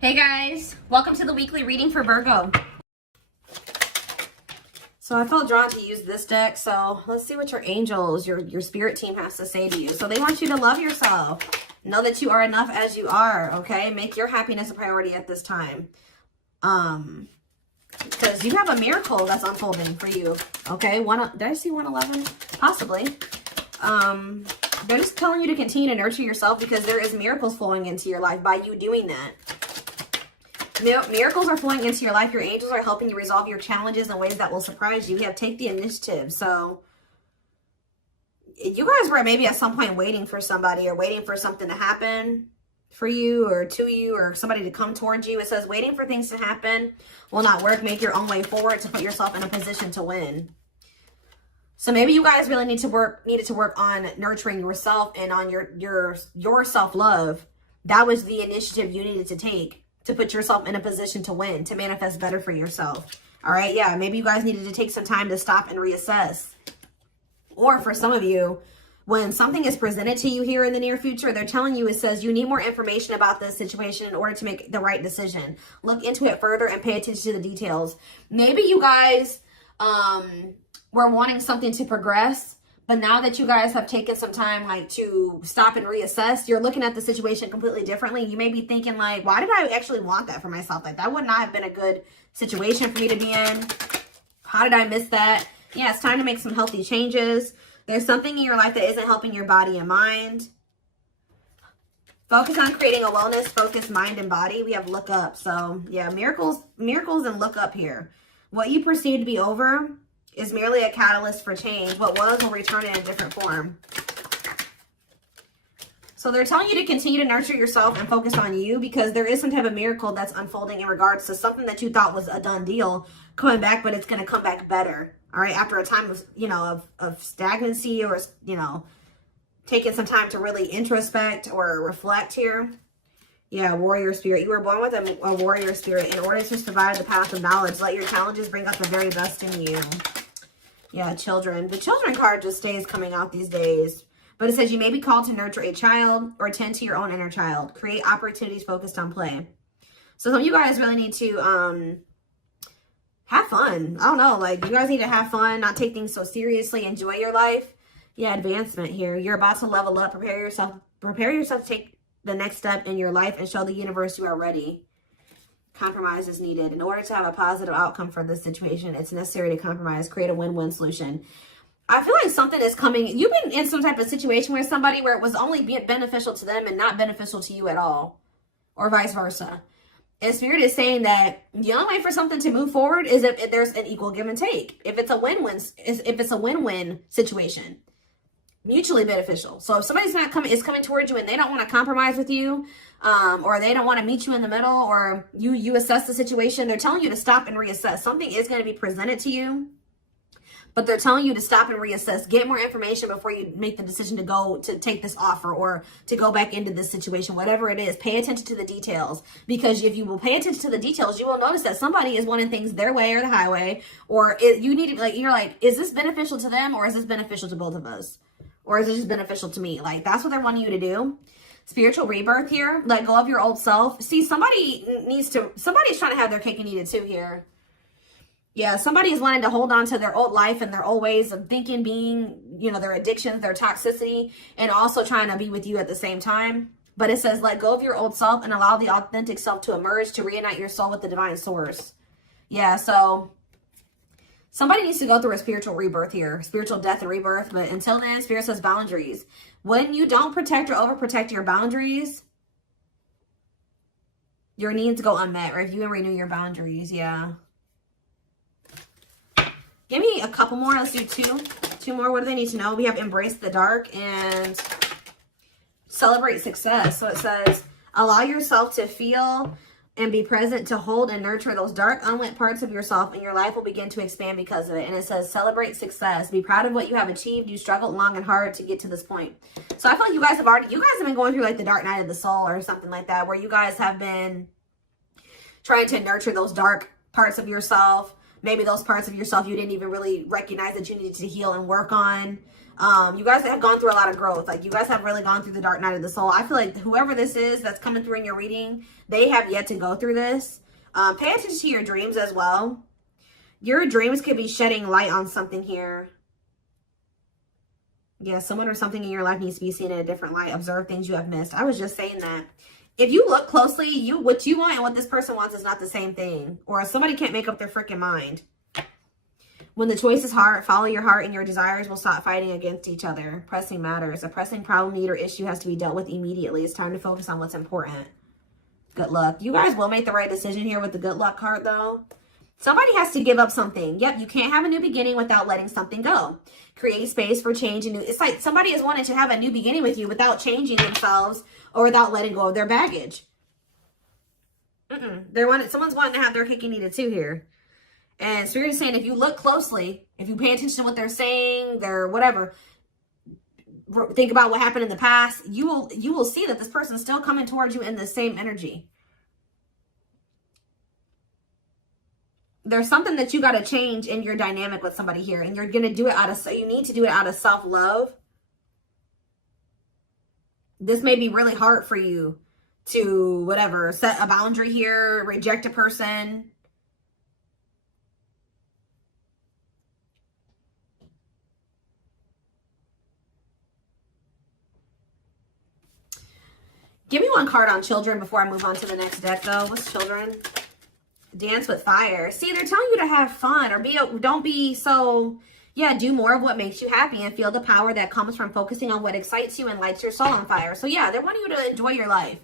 Hey guys, welcome to the weekly reading for Virgo. So I felt drawn to use this deck, so let's see what your angels, your spirit team has to say to you. So they want you to love yourself. Know that you are enough as you are, okay? Make your happiness a priority at this time. Because you have a miracle that's unfolding for you, okay? Did I see 111? Possibly. They're just telling you to continue to nurture yourself because there is miracles flowing into your life by you doing that. Miracles are flowing into your life. Your angels are helping you resolve your challenges in ways that will surprise you. We have take the initiative. So you guys were maybe at some point waiting for somebody or waiting for something to happen for you or to you or somebody to come towards you. It says waiting for things to happen will not work. Make your own way forward to put yourself in a position to win. So maybe you guys really needed to work on nurturing yourself and on your self-love. That was the initiative you needed to take to put yourself in a position to win, to manifest better for yourself. All right, yeah, maybe you guys needed to take some time to stop and reassess. Or for some of you, when something is presented to you here in the near future, they're telling you, it says you need more information about this situation in order to make the right decision. Look into it further and pay attention to the details. Maybe you guys were wanting something to progress, but now that you guys have taken some time like to stop and reassess, you're looking at the situation completely differently. You may be thinking like, why did I actually want that for myself? Like that would not have been a good situation for me to be in. How did I miss that? Yeah, it's time to make some healthy changes. There's something in your life that isn't helping your body and mind. Focus on creating a wellness-focused mind and body. We have look up. So yeah, miracles and look up here. What you perceive to be over is merely a catalyst for change. What was will return in a different form. So they're telling you to continue to nurture yourself and focus on you because there is some type of miracle that's unfolding in regards to something that you thought was a done deal coming back, but it's going to come back better. All right. After a time of, of stagnancy or, taking some time to really introspect or reflect here. Yeah, warrior spirit. You were born with a warrior spirit. In order to survive the path of knowledge, let your challenges bring out the very best in you. Yeah, children. The children card just stays coming out these days. But it says you may be called to nurture a child or tend to your own inner child. Create opportunities focused on play. So some of you guys really need to have fun. I don't know. Like, you guys need to have fun, not take things so seriously. Enjoy your life. Yeah, advancement here. You're about to level up. Prepare yourself to take the next step in your life and show the universe you are ready. Compromise is needed. In order to have a positive outcome for this situation, it's necessary to compromise, create a win-win solution. I feel like something is coming. You've been in some type of situation where somebody where it was only beneficial to them and not beneficial to you at all, or vice versa. And Spirit is saying that the only way for something to move forward is if there's an equal give and take. If it's a win-win situation. Mutually beneficial. So if somebody's is coming towards you and they don't want to compromise with you, or they don't want to meet you in the middle, or you assess the situation, they're telling you to stop and reassess. Something is going to be presented to you, but they're telling you to stop and reassess. Get more information before you make the decision to take this offer or to go back into this situation. Whatever it is, pay attention to the details, because if you will pay attention to the details, you will notice that somebody is wanting things their way or the highway, or you need to you're like, is this beneficial to them or is this beneficial to both of us? Or is it just beneficial to me? Like, that's what they're wanting you to do. Spiritual rebirth here. Let go of your old self. See, somebody's trying to have their cake and eat it too here. Yeah, somebody is wanting to hold on to their old life and their old ways of thinking, being, their addictions, their toxicity, and also trying to be with you at the same time. But it says, let go of your old self and allow the authentic self to emerge, to reunite your soul with the divine source. Yeah, so somebody needs to go through a spiritual rebirth here, spiritual death and rebirth. But until then, Spirit says boundaries. When you don't protect or overprotect your boundaries, your needs go unmet. Review and renew your boundaries. Yeah. Give me a couple more. Let's do two more. What do they need to know? We have embrace the dark and celebrate success. So it says, allow yourself to feel and be present to hold and nurture those dark, unlit parts of yourself, and your life will begin to expand because of it. And it says, celebrate success. Be proud of what you have achieved. You struggled long and hard to get to this point. So I feel like you guys have been going through like the dark night of the soul or something like that, where you guys have been trying to nurture those dark parts of yourself. Maybe those parts of yourself you didn't even really recognize that you needed to heal and work on. You guys have gone through a lot of growth. Like, you guys have really gone through the dark night of the soul. I feel like whoever this is that's coming through in your reading, they have yet to go through this. Pay attention to your dreams as well. Your dreams could be shedding light on something here. Yeah, someone or something in your life needs to be seen in a different light. Observe things you have missed. I was just saying that. If you look closely, what you want and what this person wants is not the same thing. Or somebody can't make up their freaking mind. When the choice is hard, follow your heart and your desires will stop fighting against each other. Pressing matters. A pressing problem, need, or issue has to be dealt with immediately. It's time to focus on what's important. Good luck. You guys will make the right decision here with the good luck card, though. Somebody has to give up something. Yep, you can't have a new beginning without letting something go. Create space for change. And new. It's like somebody is wanting to have a new beginning with you without changing themselves or without letting go of their baggage. Someone's wanting to have their cake and eat it too here. And Spirit is saying, if you look closely, if you pay attention to what they're saying, their whatever, think about what happened in the past, you will see that this person's still coming towards you in the same energy. There's something that you got to change in your dynamic with somebody here, and you're going to do it you need to do it out of self-love. This may be really hard for you to, whatever, set a boundary here, reject a person. Give me one card on children before I move on to the next deck, though. What's children? Dance with fire. See, they're telling you to have fun or don't be so, yeah, do more of what makes you happy and feel the power that comes from focusing on what excites you and lights your soul on fire. So, yeah, they're wanting you to enjoy your life.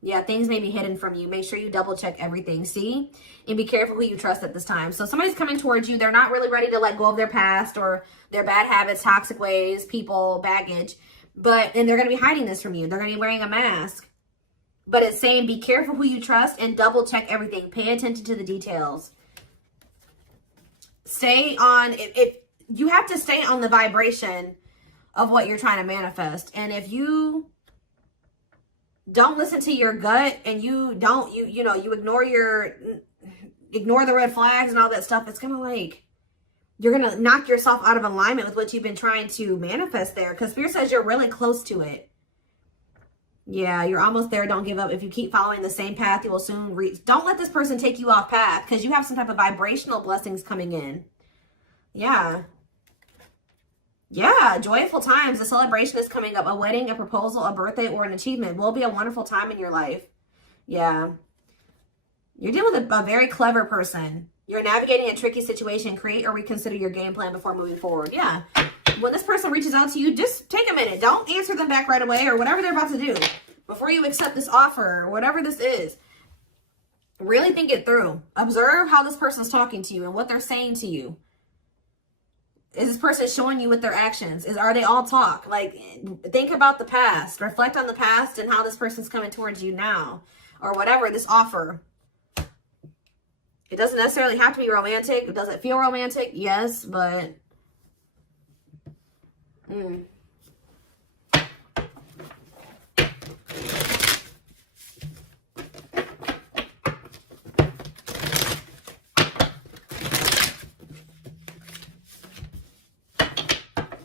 Yeah, things may be hidden from you. Make sure you double check everything, see? And be careful who you trust at this time. So somebody's coming towards you. They're not really ready to let go of their past or their bad habits, toxic ways, people, baggage. And they're going to be hiding this from you. They're going to be wearing a mask. But it's saying be careful who you trust and double check everything. Pay attention to the details. Stay on, you have to stay on the vibration of what you're trying to manifest. And if you don't listen to your gut and you ignore the red flags and all that stuff, it's going to like, you're going to knock yourself out of alignment with what you've been trying to manifest there. Because Spirit says you're really close to it. Yeah, you're almost there. Don't give up. If you keep following the same path, you will soon reach. Don't let this person take you off path because you have some type of vibrational blessings coming in. Yeah. Yeah, joyful times. A celebration is coming up. A wedding, a proposal, a birthday, or an achievement will be a wonderful time in your life. Yeah. You're dealing with a very clever person. You're navigating a tricky situation. Create or reconsider your game plan before moving forward. Yeah. When this person reaches out to you, just take a minute. Don't answer them back right away or whatever they're about to do. Before you accept this offer or whatever this is, really think it through. Observe how this person's talking to you and what they're saying to you. Is this person showing you with their actions? Are they all talk? Like, think about the past. Reflect on the past and how this person's coming towards you now. Or whatever, this offer. It doesn't necessarily have to be romantic. Does it feel romantic? Yes, but...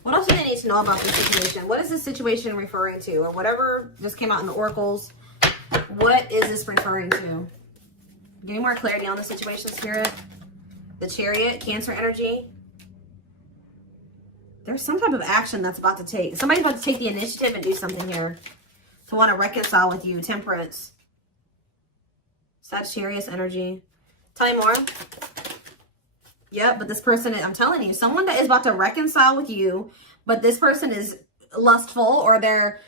What else do they need to know about this situation? What is this situation referring to? Or whatever just came out in the oracles. What is this referring to? Give me more clarity on the situation, Spirit. The Chariot, Cancer energy. There's some type of action that's about to take. Somebody's about to take the initiative and do something here. To want to reconcile with you. Temperance. Sagittarius energy. Tell me more. Yep, but this person, I'm telling you, someone that is about to reconcile with you, but this person is lustful or they're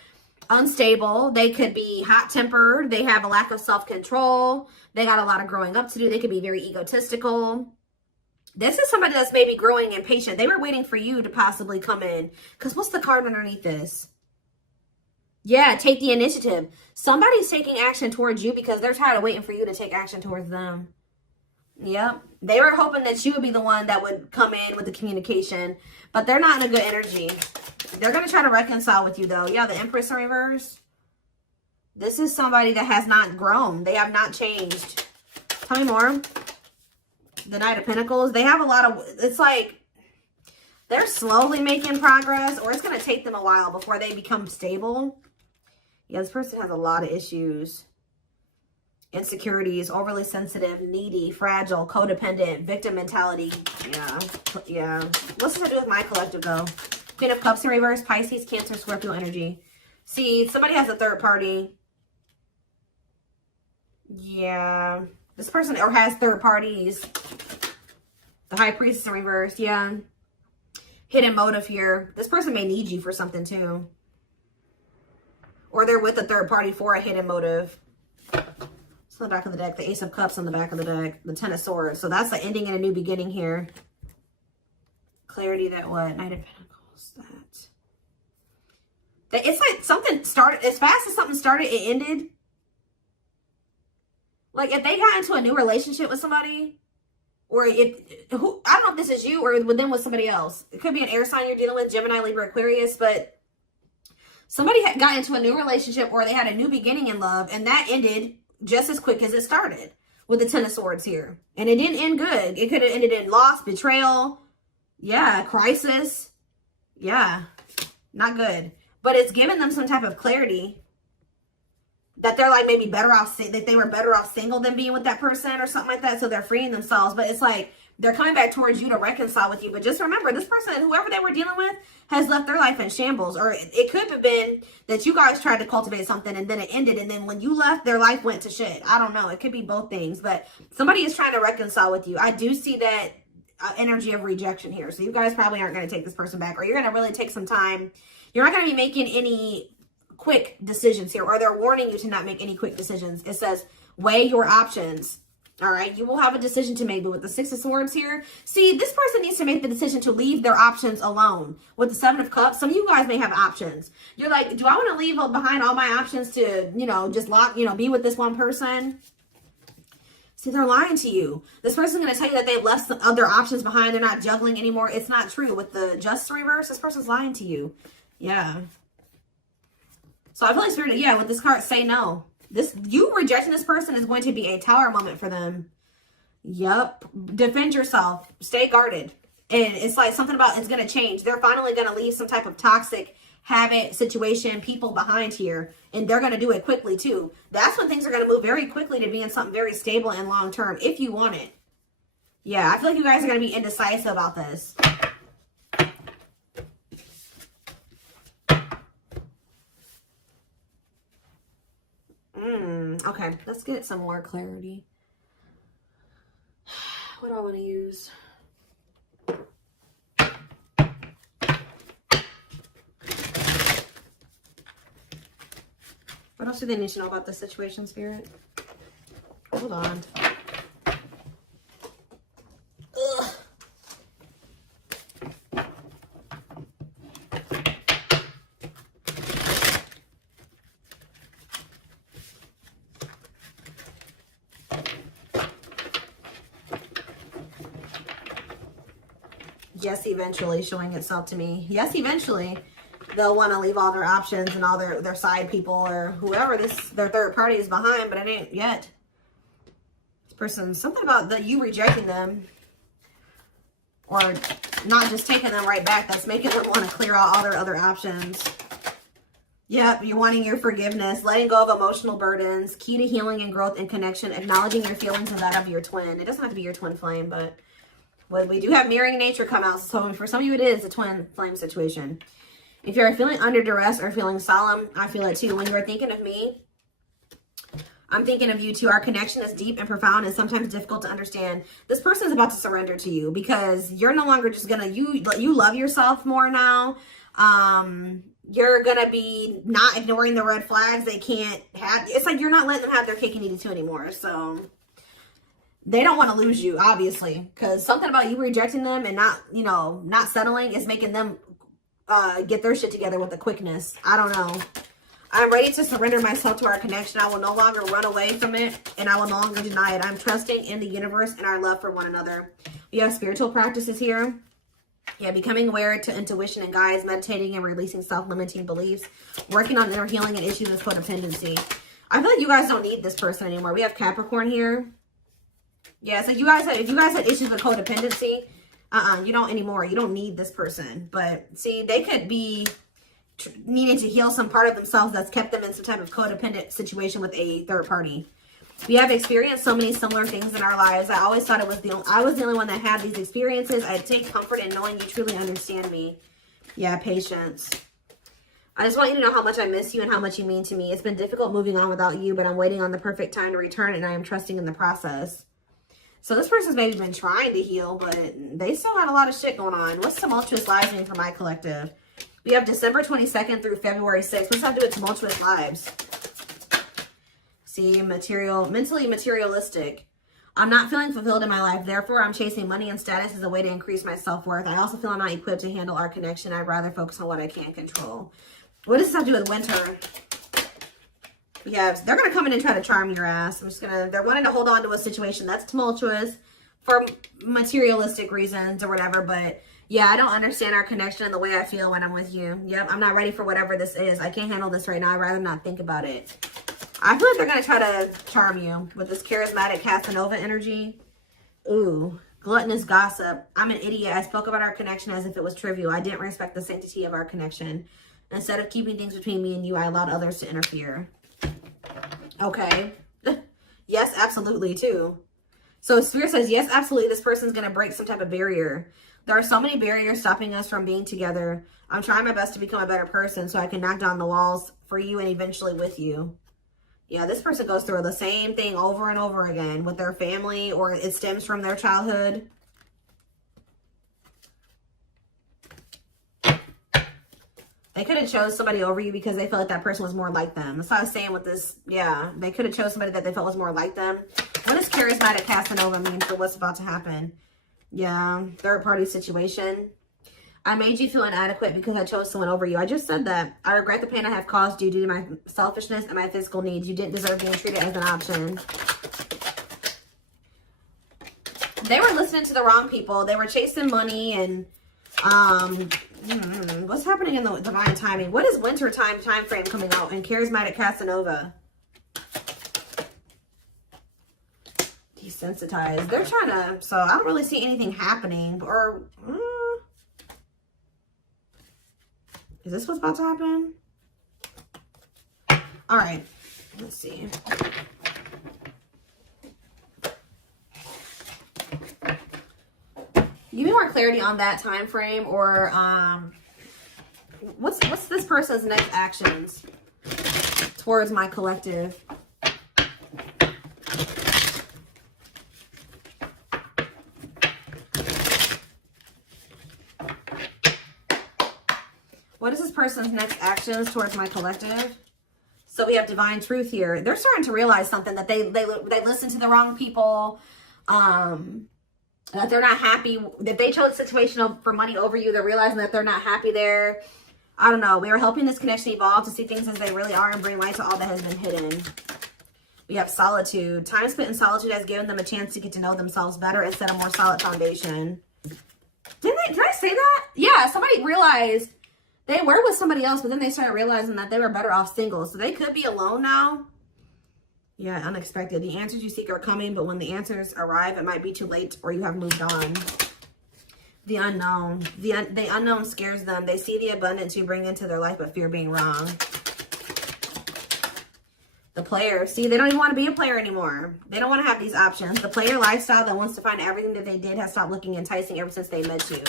unstable. They could be hot-tempered. They have a lack of self-control. They got a lot of growing up to do. They could be very egotistical. This is somebody that's maybe growing impatient. They were waiting for you to possibly come in. Because what's the card underneath this? Yeah, take the initiative. Somebody's taking action towards you because they're tired of waiting for you to take action towards them. Yep. They were hoping that you would be the one that would come in with the communication. But they're not in a good energy. They're going to try to reconcile with you, though. Yeah, the Empress in reverse. This is somebody that has not grown. They have not changed. Tell me more. The Knight of Pentacles. They have a lot of... It's like... They're slowly making progress, or it's going to take them a while before they become stable. Yeah, this person has a lot of issues. Insecurities, overly sensitive, needy, fragile, codependent, victim mentality. Yeah. What's this to do with my collective, though? Queen of Cups in reverse, Pisces, Cancer, Scorpio energy. See, somebody has a third party. Yeah. This person or has third parties. The High Priestess in reverse. Yeah. Hidden motive here. This person may need you for something too. Or they're with a third party for a hidden motive. It's on the back of the deck. The Ace of Cups on the back of the deck. The Ten of Swords. So that's the ending and a new beginning here. Clarity that what? Knight of Pentacles. That. It's like something started. As fast as something started, it ended. Like if they got into a new relationship with somebody, or I don't know if this is you or with them with somebody else. It could be an air sign you're dealing with, Gemini, Libra, Aquarius, but somebody got into a new relationship or they had a new beginning in love, and that ended just as quick as it started with the Ten of Swords here. And it didn't end good. It could have ended in loss, betrayal, yeah, crisis. Yeah, not good. But it's given them some type of clarity that they're like maybe better off, that they were better off single than being with that person or something like that. So they're freeing themselves. But it's like they're coming back towards you to reconcile with you. But just remember, this person, whoever they were dealing with, has left their life in shambles. Or it could have been that you guys tried to cultivate something and then it ended. And then when you left, their life went to shit. I don't know. It could be both things. But somebody is trying to reconcile with you. I do see that energy of rejection here. So you guys probably aren't going to take this person back. Or you're going to really take some time. You're not going to be making any quick decisions here, or they're warning you to not make any quick decisions. It says weigh your options. All right, you will have a decision to make. But with the Six of Swords here, see, this person needs to make the decision to leave their options alone. With the Seven of Cups, some of you guys may have options. You're like, do I want to leave behind all my options to, just be with this one person? See, they're lying to you. This person's going to tell you that they've left some other options behind. They're not juggling anymore. It's not true. With the Justice reverse, this person's lying to you. Yeah. So I feel like Spirit, yeah, with this card, say no. You rejecting this person is going to be a tower moment for them. Yep. Defend yourself. Stay guarded. And it's like something about it's going to change. They're finally going to leave some type of toxic habit, situation, people behind here. And they're going to do it quickly too. That's when things are going to move very quickly to being something very stable and long term, if you want it. Yeah, I feel like you guys are going to be indecisive about this. Okay, let's get some more clarity. What do I want to use? What else do they need to know about this situation, Spirit? Hold on. Ugh. Yes, eventually, showing itself to me. Yes, eventually they'll want to leave all their options and all their side people or whoever their third party is behind, but it ain't yet. This person, something about you rejecting them or not just taking them right back, that's making them want to clear out all their other options. Yep, you're wanting your forgiveness, letting go of emotional burdens, key to healing and growth and connection, acknowledging your feelings and that of your twin. It doesn't have to be your twin flame, but well, we do have mirroring nature come out. So for some of you, it is a twin flame situation. If you're feeling under duress or feeling solemn, I feel it too. When you're thinking of me, I'm thinking of you too. Our connection is deep and profound and sometimes difficult to understand. This person is about to surrender to you because you're no longer just gonna, you love yourself more now. You're gonna be not ignoring the red flags they can't have. It's like you're not letting them have their cake and eat it too anymore. So they don't want to lose you, obviously, because something about you rejecting them and not settling is making them get their shit together with a quickness. I don't know. I'm ready to surrender myself to our connection. I will no longer run away from it, and I will no longer deny it. I'm trusting in the universe and our love for one another. We have spiritual practices here. Yeah, becoming aware to intuition and guides, meditating and releasing self-limiting beliefs, working on inner healing and issues of codependency. I feel like you guys don't need this person anymore. We have Capricorn here. Yeah, so if you guys had issues with codependency, You don't anymore. You don't need this person. But see, they could be needing to heal some part of themselves that's kept them in some type of codependent situation with a third party. We have experienced so many similar things in our lives. I always thought I was the only one that had these experiences. I take comfort in knowing you truly understand me. Yeah, patience. I just want you to know how much I miss you and how much you mean to me. It's been difficult moving on without you, but I'm waiting on the perfect time to return, and I am trusting in the process. So this person's maybe been trying to heal, but they still had a lot of shit going on. What's tumultuous lives mean for my collective? We have December 22nd through February 6th. What's that to do with tumultuous lives? See, mentally materialistic. I'm not feeling fulfilled in my life. Therefore, I'm chasing money and status as a way to increase my self-worth. I also feel I'm not equipped to handle our connection. I'd rather focus on what I can control. What does this have to do with winter? Yeah, they're going to come in and try to charm your ass. They're wanting to hold on to a situation that's tumultuous for materialistic reasons or whatever. But yeah, I don't understand our connection and the way I feel when I'm with you. Yep, I'm not ready for whatever this is. I can't handle this right now. I'd rather not think about it. I feel like they're going to try to charm you with this charismatic Casanova energy. Ooh, gluttonous gossip. I'm an idiot. I spoke about our connection as if it was trivial. I didn't respect the sanctity of our connection. Instead of keeping things between me and you, I allowed others to interfere. Okay. Yes, absolutely, too. So Spirit says, yes, absolutely, this person's going to break some type of barrier. There are so many barriers stopping us from being together. I'm trying my best to become a better person so I can knock down the walls for you and eventually with you. Yeah, this person goes through the same thing over and over again with their family, or it stems from their childhood. They could have chose somebody over you because they felt like that person was more like them. That's what I was saying with this. Yeah, they could have chose somebody that they felt was more like them. What does charismatic Casanova mean for what's about to happen? Yeah, third party situation. I made you feel inadequate because I chose someone over you. I just said that. I regret the pain I have caused you due to my selfishness and my physical needs. You didn't deserve being treated as an option. They were listening to the wrong people. They were chasing money and what's happening in the divine timing? What is winter time frame coming out in charismatic Casanova? Desensitized. They're trying to, so I don't really see anything happening. Or is this what's about to happen? All right, let's see. Give me more clarity on that time frame, or what's this person's next actions towards my collective? What is this person's next actions towards my collective? So we have divine truth here. They're starting to realize something, that they listened to the wrong people. That they're not happy, that they chose a situation for money over you. They're realizing that they're not happy there. I don't know. We are helping this connection evolve to see things as they really are and bring light to all that has been hidden. We have solitude. Time spent in solitude has given them a chance to get to know themselves better and set a more solid foundation. Did I say that? Yeah, somebody realized they were with somebody else, but then they started realizing that they were better off single. So they could be alone now. Yeah, unexpected. The answers you seek are coming, but when the answers arrive, it might be too late or you have moved on. The unknown. The unknown scares them. They see the abundance you bring into their life, but fear being wrong. The player. See, they don't even want to be a player anymore. They don't want to have these options. The player lifestyle that wants to find everything that they did has stopped looking enticing ever since they met you.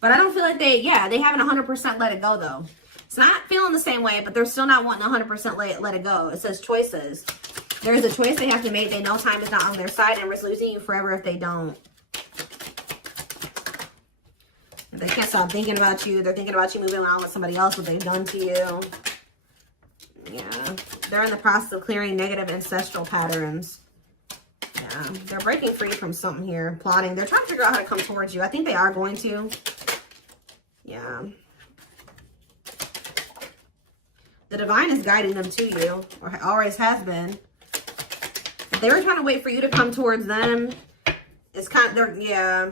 But I don't feel like they haven't 100% let it go, though. It's not feeling the same way, but they're still not wanting 100% let it go. It says choices. There is a choice they have to make. They know time is not on their side and risk losing you forever if they don't. They can't stop thinking about you. They're thinking about you moving on with somebody else, what they've done to you. Yeah. They're in the process of clearing negative ancestral patterns. Yeah. They're breaking free from something here. Plotting. They're trying to figure out how to come towards you. I think they are going to. Yeah. The divine is guiding them to you, or always has been. If they were trying to wait for you to come towards them, it's kind of, yeah.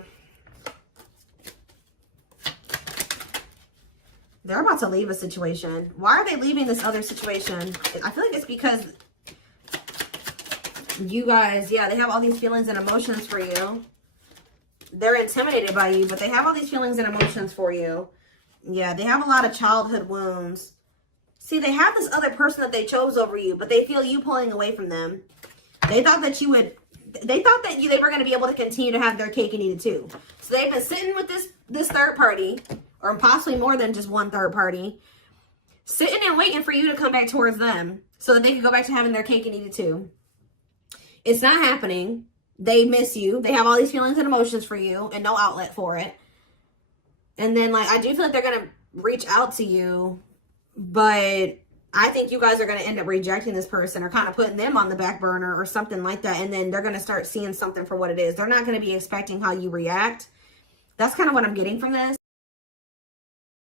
They're about to leave a situation. Why are they leaving this other situation? I feel like it's because you guys, yeah, they have all these feelings and emotions for you. they're intimidated by you, but they have all these feelings and emotions for you. Yeah, they have a lot of childhood wounds. See, they have this other person that they chose over you, but they feel you pulling away from them. They thought that you would, they thought that they were going to be able to continue to have their cake and eat it too. So they've been sitting with this third party, or possibly more than just one third party, sitting and waiting for you to come back towards them so that they can go back to having their cake and eat it too. It's not happening. They miss you. They have all these feelings and emotions for you and no outlet for it. And then, like, I do feel like they're going to reach out to you, but I think you guys are going to end up rejecting this person or kind of putting them on the back burner or something like that. And then they're going to start seeing something for what it is. They're not going to be expecting how you react. That's kind of what I'm getting from this.